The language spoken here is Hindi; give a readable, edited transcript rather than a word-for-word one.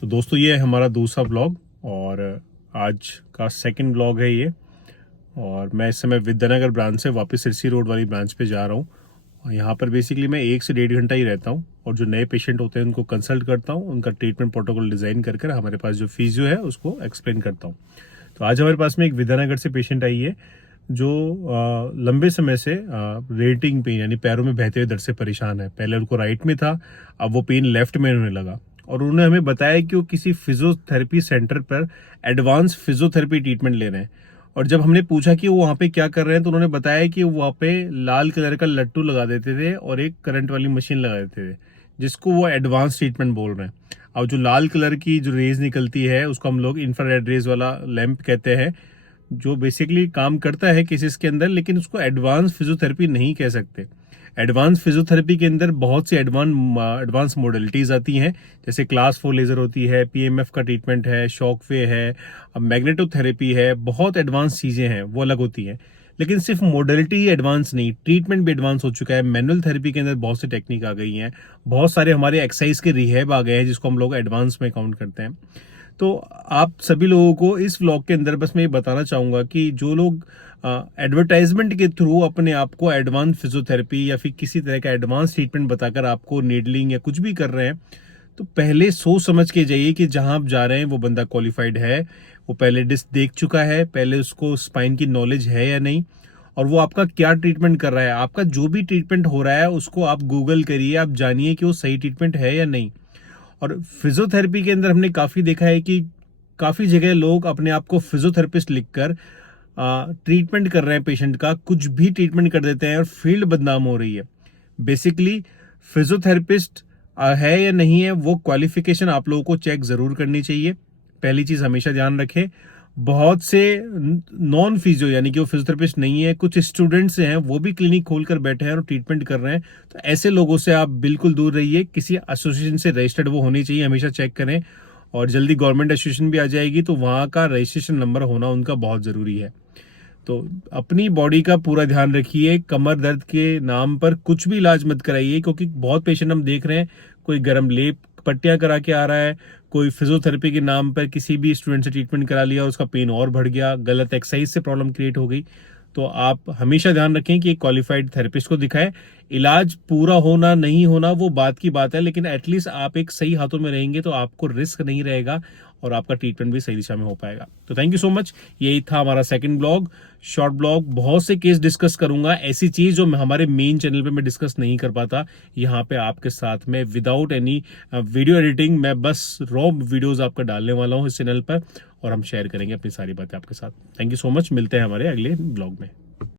तो दोस्तों ये है हमारा दूसरा ब्लॉग और आज का सेकंड ब्लॉग है ये। और मैं इस समय विद्यानगर ब्रांच से वापस सिरसी रोड वाली ब्रांच पे जा रहा हूँ। और यहाँ पर बेसिकली मैं 1 से 1.5 घंटा ही रहता हूँ और जो नए पेशेंट होते हैं उनको कंसल्ट करता हूँ, उनका ट्रीटमेंट प्रोटोकॉल डिज़ाइन कर कर हमारे पास जो फिजियो है उसको एक्सप्लेन करता हूँ। तो आज हमारे पास में एक विद्यानगर से पेशेंट आई है जो लंबे समय से रेटिंग पेन यानी पैरों में बहते हुए दर्द से परेशान है। पहले उनको राइट में था, अब वो पेन लेफ्ट में होने लगा और उन्होंने हमें बताया कि वो किसी फिजियोथेरेपी सेंटर पर एडवांस फिजियोथेरेपी ट्रीटमेंट ले रहे हैं। और जब हमने पूछा कि वो वहाँ पे क्या कर रहे हैं तो उन्होंने बताया कि वो वहाँ पे लाल कलर का लट्टू लगा देते थे और एक करंट वाली मशीन लगा देते थे, जिसको वो एडवांस ट्रीटमेंट बोल रहे हैं। अब जो लाल कलर की जो रेज निकलती है उसको हम लोग इंफ्रारेड रेज वाला लैंप कहते हैं, जो बेसिकली काम करता है केसेस के अंदर, लेकिन उसको एडवांस फिजियोथेरेपी नहीं कह सकते। एडवांस फिजियोथेरेपी के अंदर बहुत सी एडवांस मॉडलिटीज़ आती हैं, जैसे क्लास 4 लेज़र होती है, पीएमएफ का ट्रीटमेंट है, शॉक वे है, अब मैग्नेटोथेरेपी है, बहुत एडवांस चीज़ें हैं वो अलग होती हैं। लेकिन सिर्फ मॉडलिटी ही एडवांस नहीं, ट्रीटमेंट भी एडवांस हो चुका है। मैनुअल थेरेपी के अंदर बहुत सी टेक्निक आ गई हैं, बहुत सारे हमारे एक्सरसाइज के रिहैब आ गए हैं जिसको हम लोग एडवांस में काउंट करते हैं। तो आप सभी लोगों को इस व्लॉग के अंदर बस मैं ये बताना चाहूँगा कि जो लोग एडवर्टाइजमेंट के थ्रू अपने आप को एडवांस फिजियोथेरेपी या फिर किसी तरह का एडवांस ट्रीटमेंट बताकर आपको नीडलिंग या कुछ भी कर रहे हैं, तो पहले सोच समझ के जाइए कि जहां आप जा रहे हैं वो बंदा क्वालिफाइड है, वो पहले डिस्क देख चुका है, पहले उसको स्पाइन की नॉलेज है या नहीं, और वो आपका क्या ट्रीटमेंट कर रहा है। आपका जो भी ट्रीटमेंट हो रहा है उसको आप गूगल करिए, आप जानिए कि वो सही ट्रीटमेंट है या नहीं। और फिजियोथेरेपी के अंदर हमने काफ़ी देखा है कि काफ़ी जगह लोग अपने आप को फिजियोथेरेपिस्ट लिखकर ट्रीटमेंट कर रहे हैं, पेशेंट का कुछ भी ट्रीटमेंट कर देते हैं और फील्ड बदनाम हो रही है। बेसिकली फिजियोथेरेपिस्ट है या नहीं है, वो क्वालिफिकेशन आप लोगों को चेक ज़रूर करनी चाहिए। पहली चीज़ हमेशा ध्यान रखें। बहुत से नॉन फिजियो यानी कि वो फिजियोथेरेपिस्ट नहीं है, कुछ स्टूडेंट्स हैं वो भी क्लिनिक खोलकर बैठे हैं और ट्रीटमेंट कर रहे हैं। तो ऐसे लोगों से आप बिल्कुल दूर रहिए। किसी एसोसिएशन से रजिस्टर्ड वो होनी चाहिए, हमेशा चेक करें। और जल्दी गवर्नमेंट एसोसिएशन भी आ जाएगी तो वहाँ का रजिस्ट्रेशन नंबर होना उनका बहुत ज़रूरी है। तो अपनी बॉडी का पूरा ध्यान रखिए। कमर दर्द के नाम पर कुछ भी इलाज मत कराइए, क्योंकि बहुत पेशेंट हम देख रहे हैं, कोई गर्म लेप पट्टियां करा के आ रहा है, कोई फिजियोथेरेपी के नाम पर किसी भी स्टूडेंट से ट्रीटमेंट करा लिया और उसका पेन और बढ़ गया, गलत एक्सरसाइज से प्रॉब्लम क्रिएट हो गई। तो आप हमेशा ध्यान रखें कि एक क्वालिफाइड थेरेपिस्ट को दिखाएं। इलाज पूरा होना नहीं होना वो बात की बात है, लेकिन एटलीस्ट आप एक सही हाथों में रहेंगे तो आपको रिस्क नहीं रहेगा और आपका ट्रीटमेंट भी सही दिशा में हो पाएगा। तो थैंक यू सो मच। यही था हमारा सेकंड ब्लॉग, शॉर्ट ब्लॉग। बहुत से केस डिस्कस करूंगा, ऐसी चीज जो हमारे मेन चैनल पे मैं डिस्कस नहीं कर पाता, यहाँ पे आपके साथ में विदाउट एनी वीडियो एडिटिंग मैं बस रॉ वीडियोस आपका डालने वाला हूँ इस चैनल पर, और हम शेयर करेंगे अपनी सारी बातें आपके साथ। Thank you so much. मिलते हैं हमारे अगले ब्लॉग में।